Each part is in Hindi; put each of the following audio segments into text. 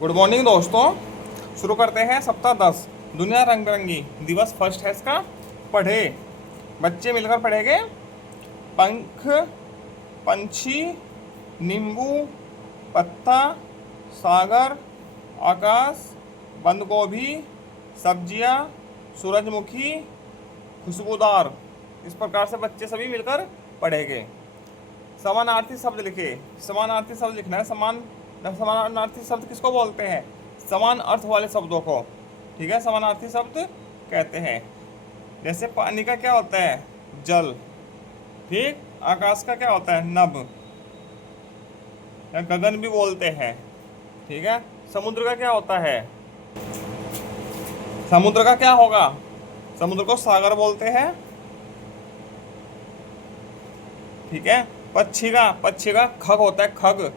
गुड मॉर्निंग दोस्तों। शुरू करते हैं सप्ताह 10 दुनिया रंग बिरंगी दिवस। फर्स्ट है इसका पढ़े। बच्चे मिलकर पढ़ेंगे। पंख, पंछी, नींबू, पत्ता, सागर, आकाश, बंद गोभी, सब्जियां, सूरजमुखी, खुशबूदार। इस प्रकार से बच्चे सभी मिलकर पढ़ेंगे। समानार्थी शब्द लिखे। समानार्थी शब्द लिखना है। समानार्थी शब्द किसको बोलते हैं? समान अर्थ वाले शब्दों को, ठीक है, समानार्थी शब्द कहते हैं। जैसे पानी का क्या होता है? जल। ठीक। आकाश का क्या होता है? नभ या गगन भी बोलते हैं। ठीक है। समुद्र का क्या होता है? समुद्र का क्या होगा? समुद्र को सागर बोलते हैं। ठीक है। पक्षी का खग होता है। खग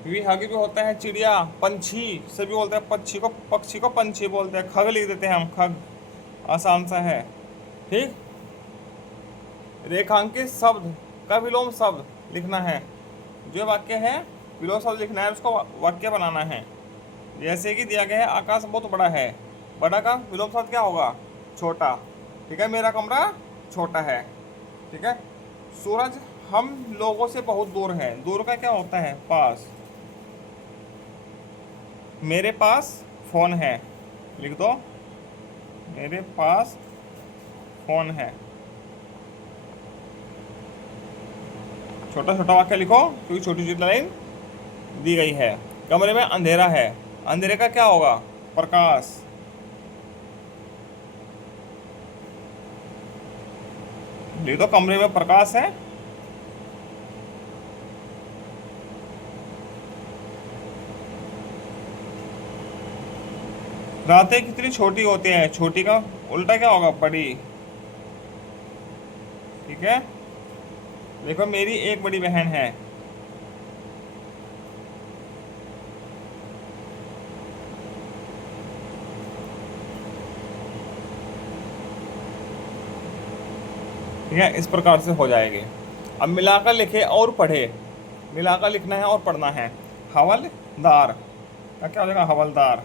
विहग भी होता है। चिड़िया, पंछी सभी बोलते हैं। पक्षी को पंछी बोलते हैं। खग लिख देते हैं हम। खग आसान सा है। ठीक। रेखांकित शब्द का विलोम शब्द लिखना है। जो वाक्य है विलोम शब्द लिखना है, उसको वाक्य बनाना है। जैसे कि दिया गया है आकाश बहुत बड़ा है। बड़ा का विलोम शब्द क्या होगा? छोटा। ठीक है। मेरा कमरा छोटा है। ठीक है। सूरज हम लोगों से बहुत दूर है। दूर का क्या होता है? पास। मेरे पास फोन है। लिख दो, मेरे पास फोन है। छोटा छोटा वाक्य लिखो क्योंकि छोटी छोटी लाइन दी गई है। कमरे में अंधेरा है। अंधेरे का क्या होगा? प्रकाश। लिख दो, कमरे में प्रकाश है। रातें कितनी छोटी होती हैं। छोटी का उल्टा क्या होगा? बड़ी। ठीक है। देखो, मेरी एक बड़ी बहन है। ठीक है। इस प्रकार से हो जाएगी। अब मिलाकर लिखे और पढ़े। मिलाकर लिखना है और पढ़ना है। हवलदार का क्या हो जाएगा? हवलदार।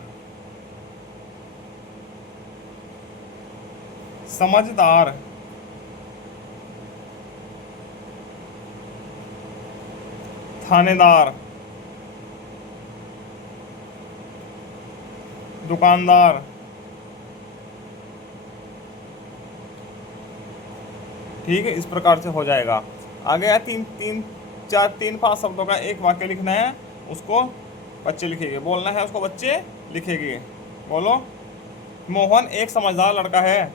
समझदार, थानेदार, दुकानदार। ठीक है। इस प्रकार से हो जाएगा। आगे या तीन तीन चार तीन पांच शब्दों का एक वाक्य लिखना है। उसको बच्चे लिखेंगे। बोलना है उसको बच्चे लिखेंगे। बोलो, मोहन एक समझदार लड़का है।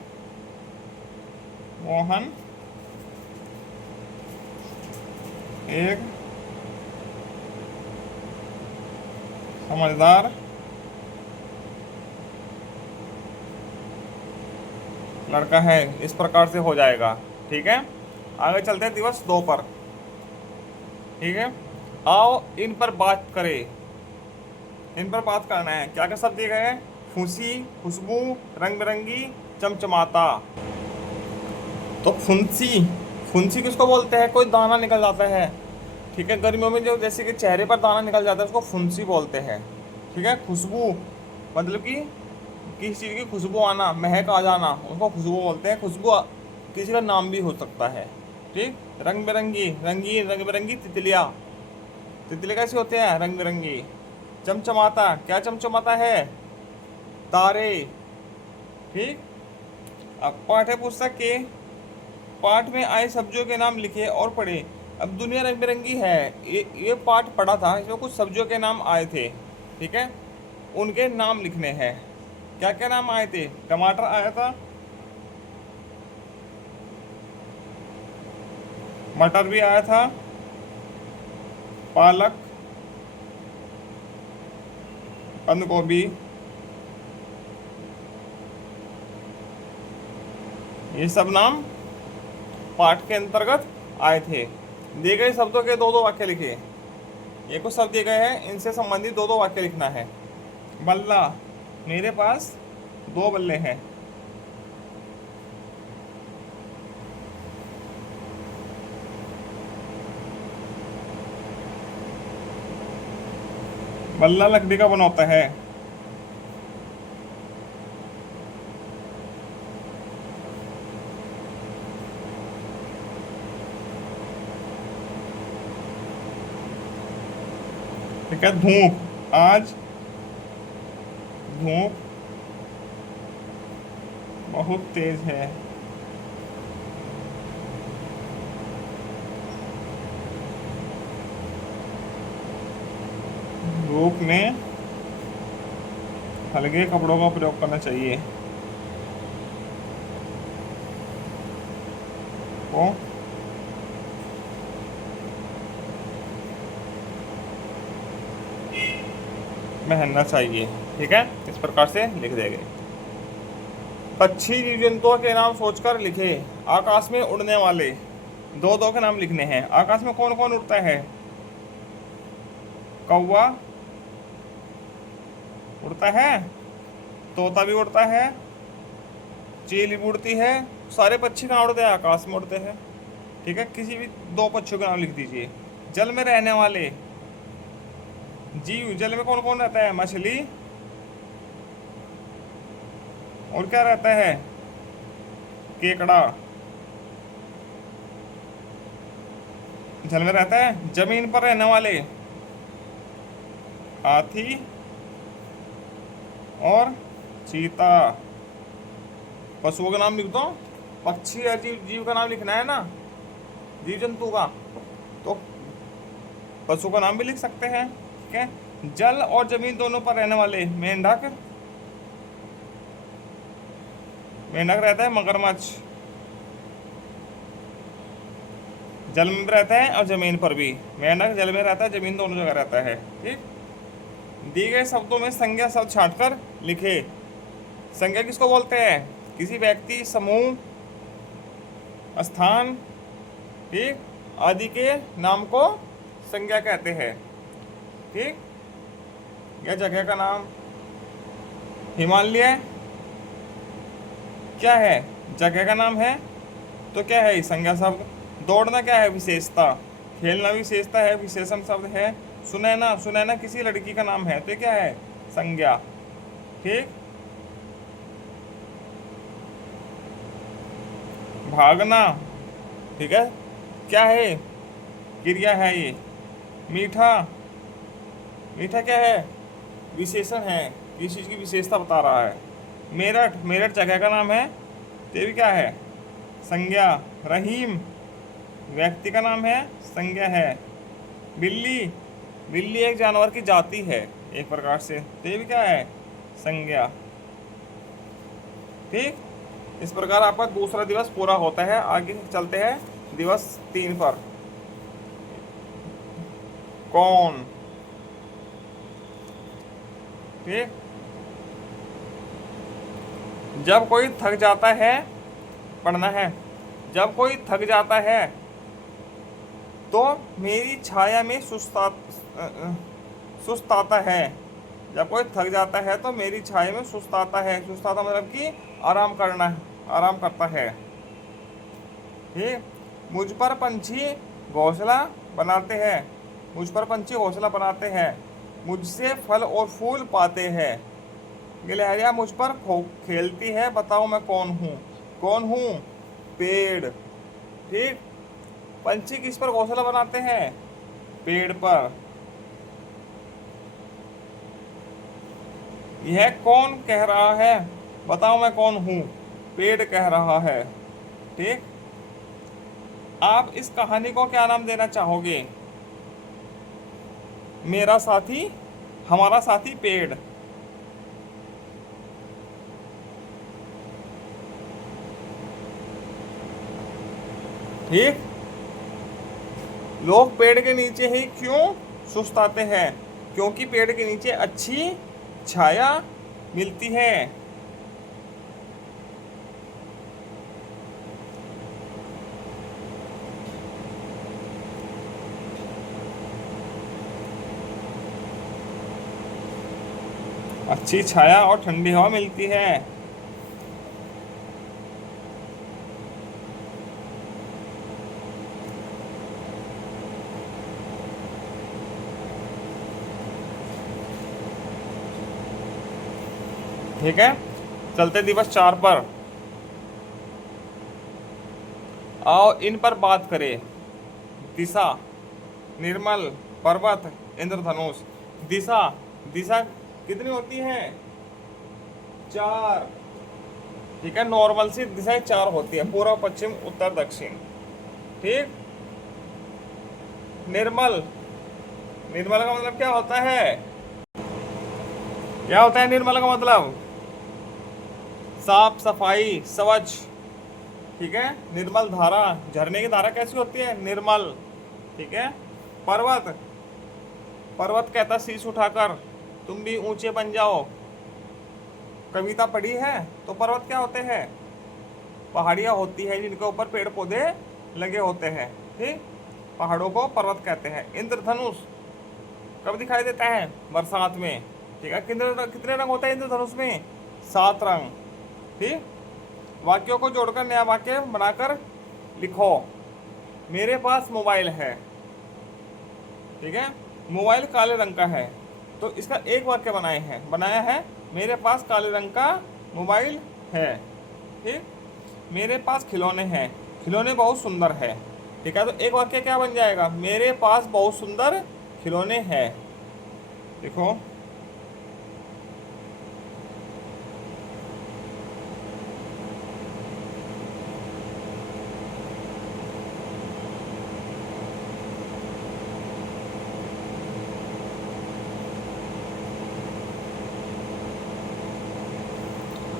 मोहन एक समझदार लड़का है। इस प्रकार से हो जाएगा। ठीक है। आगे चलते हैं दिवस 2 पर। ठीक है। आओ इन पर बात करें। इन पर बात करना है। क्या क्या शब्द दिए गए हैं? फूंसी, खुशबू, रंग बिरंगी, चमचमाता। तो फुंसी, फुंसी किसको बोलते हैं? कोई दाना निकल जाता है। ठीक है। गर्मियों में जो जैसे कि चेहरे पर दाना निकल जाता है उसको फुंसी बोलते हैं। ठीक है। खुशबू मतलब कि किसी चीज़ की खुशबू आना, महक आ जाना, उसको खुशबू बोलते हैं। खुशबू किसी का नाम भी हो सकता है। ठीक। रंग बिरंगी, रंगीन, रंग बिरंगी तितलियाँ। तितली कैसी होते हैं? रंग बिरंगी। चमचमाता, क्या चमचमाता है? तारे। ठीक। अब पाठ्य पुस्तक के पाठ में आए सब्जियों के नाम लिखे और पढ़े। अब दुनिया रंग बिरंगी है, ये पाठ पढ़ा था। इसमें कुछ सब्जियों के नाम आए थे। ठीक है। उनके नाम लिखने हैं। क्या क्या नाम आए थे? टमाटर आया था, मटर भी आया था, पालक, बंद गोभी, ये सब नाम पाठ के अंतर्गत आए थे। दिए गए शब्दों के दो दो वाक्य लिखे। ये कुछ शब्द दिए गए हैं, इनसे संबंधित दो दो वाक्य लिखना है। बल्ला, मेरे पास 2 बल्ले हैं। बल्ला लकड़ी का बना होता है। ठीक है, धूप। आज धूप बहुत तेज है। धूप में हल्के कपड़ों का प्रयोग करना चाहिए। को पहनना चाहिए। ठीक है, इस प्रकार से लिख देंगे। पक्षी जीव जंतुओं के नाम सोचकर लिखे। आकाश में उड़ने वाले। दो दो के नाम लिखने हैं। आकाश में कौन कौन उड़ता है? कौवा उड़ता है, तोता भी उड़ता है, चील भी उड़ती है। सारे पक्षी कहाँ उड़ते हैं? आकाश में उड़ते हैं। ठीक है, किसी भी दो पक्षियों के नाम लिख दीजिए। जल में रहने वाले जीव। जल में कौन कौन रहता है? मछली, और क्या रहता है? केकड़ा जल में रहता है। जमीन पर रहने वाले हाथी और चीता। पशुओं का नाम लिख दो। पक्षी या जीव, जीव का नाम लिखना है ना, जीव जंतु का, तो पशु का नाम भी लिख सकते हैं। ठीक है, जल और जमीन दोनों पर रहने वाले मेंढक। मेंढक रहता है। मगरमच्छ जल में भी रहता है और जमीन पर भी। मेंढक जल में रहता है, जमीन दोनों जगह रहता है। ठीक, दिए गए शब्दों में संज्ञा शब्द छांटकर लिखे। संज्ञा किसको बोलते हैं? किसी व्यक्ति, समूह, स्थान, ठीक, आदि के नाम को संज्ञा कहते हैं। ठीक, या जगह का नाम। हिमालय क्या है? जगह का नाम है। तो क्या है? संज्ञा शब्द। दौड़ना क्या है? विशेषता। खेलना विशेषता है, विशेषण शब्द है। सुनैना, सुनैना किसी लड़की का नाम है, तो क्या है? संज्ञा। ठीक, भागना, ठीक है, क्या है? क्रिया है ये। मीठा, मीठा क्या है? विशेषण है, किसी चीज़ की विशेषता बता रहा है। मेरठ, मेरठ जगह का नाम है, तो ये भी क्या है? संज्ञा। रहीम व्यक्ति का नाम है, संज्ञा है। बिल्ली, बिल्ली एक जानवर की जाति है एक प्रकार से, तो ये भी क्या है? संज्ञा। ठीक, इस प्रकार आपका दूसरा दिवस पूरा होता है। आगे चलते हैं दिवस 3 पर। कौन। ठीक, जब कोई थक जाता है, पढ़ना है। जब कोई थक जाता है तो मेरी छाया में सुस्ताता है। जब कोई थक जाता है तो मेरी छाया में सुस्ताता है। सुस्ताता मतलब कि आराम करना, आराम करता है। ठीक, मुझ पर पंछी घोंसला बनाते हैं। मुझ पर पंछी घोंसला बनाते हैं। मुझसे फल और फूल पाते हैं। गिलहरियाँ मुझ पर खेलती है। बताओ मैं कौन हूँ? कौन हूँ? पेड़। ठीक, पंछी किस पर घोंसला बनाते हैं? पेड़ पर। यह कौन कह रहा है? बताओ मैं कौन हूँ? पेड़ कह रहा है। ठीक, आप इस कहानी को क्या नाम देना चाहोगे? मेरा साथी, हमारा साथी पेड़। ठीक, लोग पेड़ के नीचे ही क्यों सुस्ताते हैं? क्योंकि पेड़ के नीचे अच्छी छाया मिलती है। अच्छी छाया और ठंडी हवा मिलती है। ठीक है, चलते दिवस 4 पर। आओ इन पर बात करें। दिशा, निर्मल, पर्वत, इंद्रधनुष। दिशा, दिशा कितनी होती है? 4। ठीक है, नॉर्मल सी दिशाएं 4 होती है, पूर्व, पश्चिम, उत्तर, दक्षिण। ठीक। निर्मल, निर्मल का मतलब क्या होता है? क्या होता है निर्मल का मतलब? साफ सफाई, स्वच्छ। ठीक है, निर्मल धारा, झरने की धारा कैसी होती है? निर्मल। ठीक है। पर्वत, पर्वत कहता शीश उठाकर तुम भी ऊंचे बन जाओ। कविता पढ़ी है? तो पर्वत क्या होते हैं? पहाड़ियाँ होती है जिनके ऊपर पेड़ पौधे लगे होते हैं। ठीक, पहाड़ों को पर्वत कहते हैं। इंद्रधनुष कब दिखाई देता है? बरसात में। ठीक है, कितने कितने रंग होते हैं इंद्रधनुष में? 7 रंग। ठीक, वाक्यों को जोड़कर नया वाक्य बनाकर लिखो। मेरे पास मोबाइल है। ठीक है, मोबाइल काले रंग का है, तो इसका एक वाक्य बनाया है, मेरे पास काले रंग का मोबाइल है। ठीक, मेरे पास खिलौने हैं, खिलौने बहुत सुंदर है। ठीक है, तो एक वाक्य क्या बन जाएगा? मेरे पास बहुत सुंदर खिलौने हैं। देखो,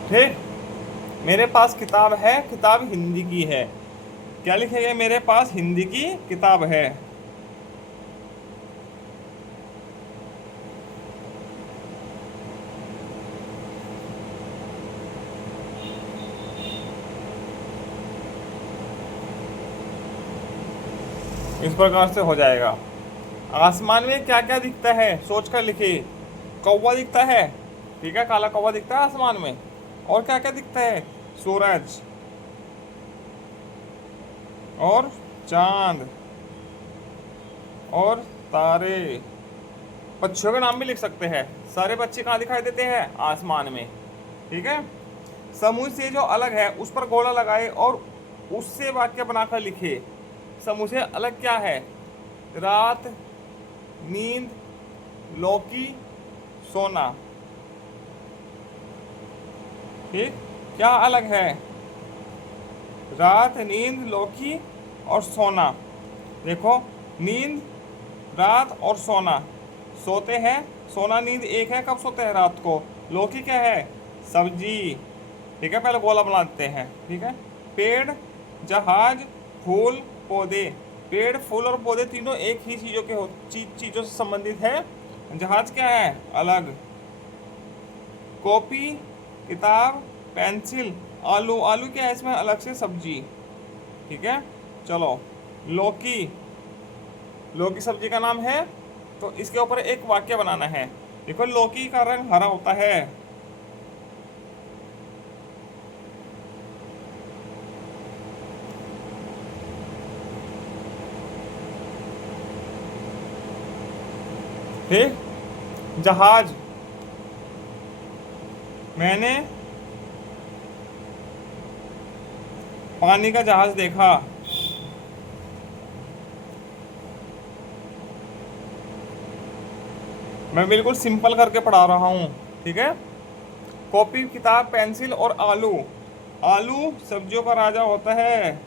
ठीक, मेरे पास किताब है, किताब हिंदी की है। क्या लिखेंगे? मेरे पास हिंदी की किताब है। इस प्रकार से हो जाएगा। आसमान में क्या क्या दिखता है? सोच कर लिखिए। कौवा दिखता है। ठीक है, काला कौवा दिखता है आसमान में। और क्या क्या दिखता है? सूरज और चांद और तारे। पक्षियों के नाम भी लिख सकते हैं। सारे पक्षी कहाँ दिखाई देते हैं? आसमान में। ठीक है, समूह से जो अलग है उस पर गोला लगाए और उससे वाक्य बनाकर लिखे। समूह से अलग क्या है? रात, नींद, लौकी, सोना। ठीक, क्या अलग है? रात, नींद, लौकी और सोना। देखो, नींद, रात और सोना, सोते हैं। सोना नींद एक है, कब सोते हैं? रात को। लौकी क्या है? सब्जी। ठीक है, पहले गोला बना देते हैं। ठीक है, पेड़, जहाज, फूल, पौधे। पेड़, फूल और पौधे तीनों एक ही चीजों से संबंधित है। जहाज क्या है? अलग। कॉपी, किताब, पेंसिल, आलू, आलू क्या है? इसमें अलग से सब्जी। ठीक है, चलो, लौकी, लौकी सब्जी का नाम है, तो इसके ऊपर एक वाक्य बनाना है। देखो, लौकी का रंग हरा होता है। ठीक, जहाज, मैंने पानी का जहाज देखा। मैं बिल्कुल सिंपल करके पढ़ा रहा हूँ। ठीक है, कॉपी, किताब, पेंसिल और आलू। आलू सब्जियों का राजा होता है।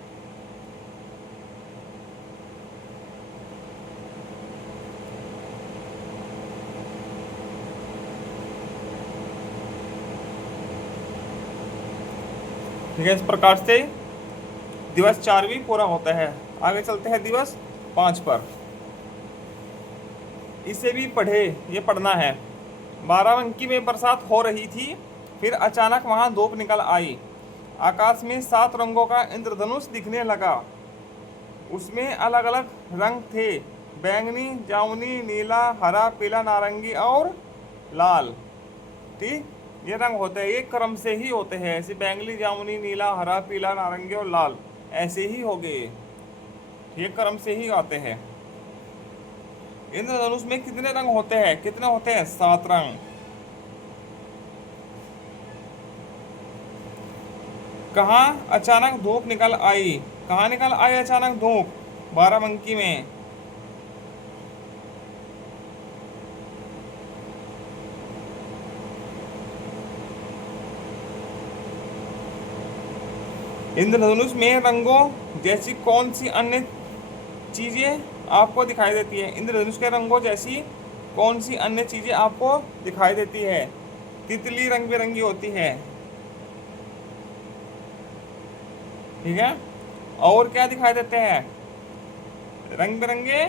ठीक है, इस प्रकार से दिवस 4 भी पूरा होता है। आगे चलते हैं दिवस 5 पर। इसे भी पढ़े, ये पढ़ना है। बाराबंकी में बरसात हो रही थी, फिर अचानक वहां धूप निकल आई। आकाश में 7 रंगों का इंद्रधनुष दिखने लगा। उसमें अलग अलग रंग थे, बैंगनी, जामुनी, नीला, हरा, पीला, नारंगी और लाल। ठीक, ये रंग होते हैं, ये क्रम से ही होते हैं। ऐसे बैंगनी, जामुनी, नीला, हरा, पीला, नारंगी और लाल ऐसे ही हो गए। ये क्रम से ही आते हैं। इंद्रधनुष में कितने रंग होते हैं? कितने होते हैं? 7 रंग। कहाँ अचानक धूप निकल आई, कहाँ निकल आई अचानक धूप, बाराबंकी में। इंद्रधनुष में रंगों जैसी कौन सी अन्य चीजें आपको दिखाई देती है? इंद्रधनुष के रंगों जैसी कौन सी अन्य चीजें आपको दिखाई देती है? तितली रंग बिरंगी होती है, ठीक है। और क्या दिखाई देते हैं? रंग बिरंगे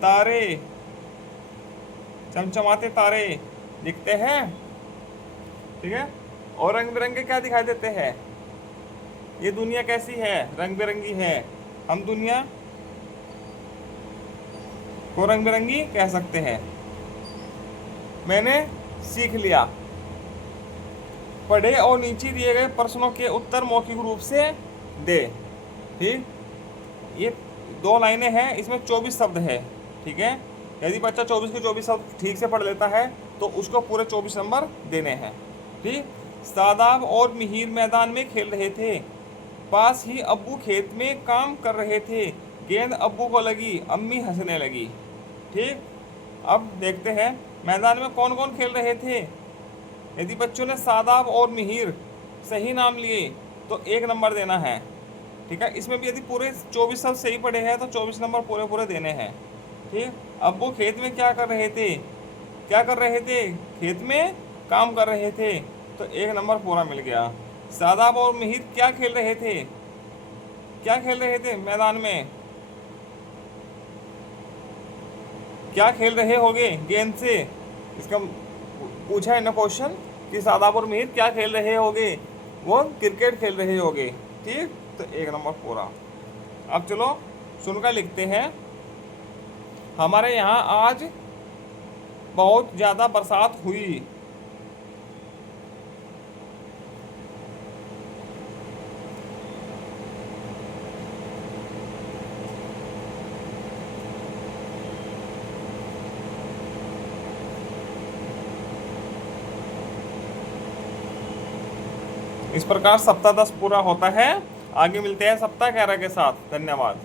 तारे, चमचमाते तारे दिखते हैं, ठीक है। और रंग बिरंगे क्या दिखाई देते हैं? ये दुनिया कैसी है? रंग बिरंगी है। हम दुनिया को रंग बिरंगी कह सकते हैं। मैंने सीख लिया। पढ़े और नीचे दिए गए प्रश्नों के उत्तर मौखिक रूप से दे, ठीक। ये 2 लाइनें हैं, इसमें 24 शब्द है, ठीक है। यदि बच्चा 24 के 24 शब्द ठीक से पढ़ लेता है तो उसको पूरे 24 नंबर देने हैं, ठीक। शादाब और मिहिर मैदान में खेल रहे थे, पास ही अब्बू खेत में काम कर रहे थे, गेंद अब्बू को लगी, अम्मी हंसने लगी, ठीक। अब देखते हैं मैदान में कौन कौन खेल रहे थे। यदि बच्चों ने शादाब और मिहिर सही नाम लिए तो 1 नंबर देना है, ठीक है। इसमें भी यदि पूरे 24 शब्द सही पढ़े हैं तो 24 नंबर पूरे पूरे देने हैं, ठीक। अब्बू खेत में क्या कर रहे थे? क्या कर रहे थे? खेत में काम कर रहे थे, तो 1 नंबर पूरा मिल गया। शादाब और मिहिर क्या खेल रहे थे? क्या खेल रहे थे मैदान में? क्या खेल रहे होगे? गेंद से। इसका पूछा है ना क्वेश्चन कि शादाब और मिहिर क्या खेल रहे होगे? वो क्रिकेट खेल रहे होगे, ठीक। तो 1 नंबर पूरा। अब चलो सुनकर लिखते हैं। हमारे यहाँ आज बहुत ज़्यादा बरसात हुई। इस प्रकार सप्ताह 10 पूरा होता है। आगे मिलते हैं सप्ताह 11 के साथ। धन्यवाद।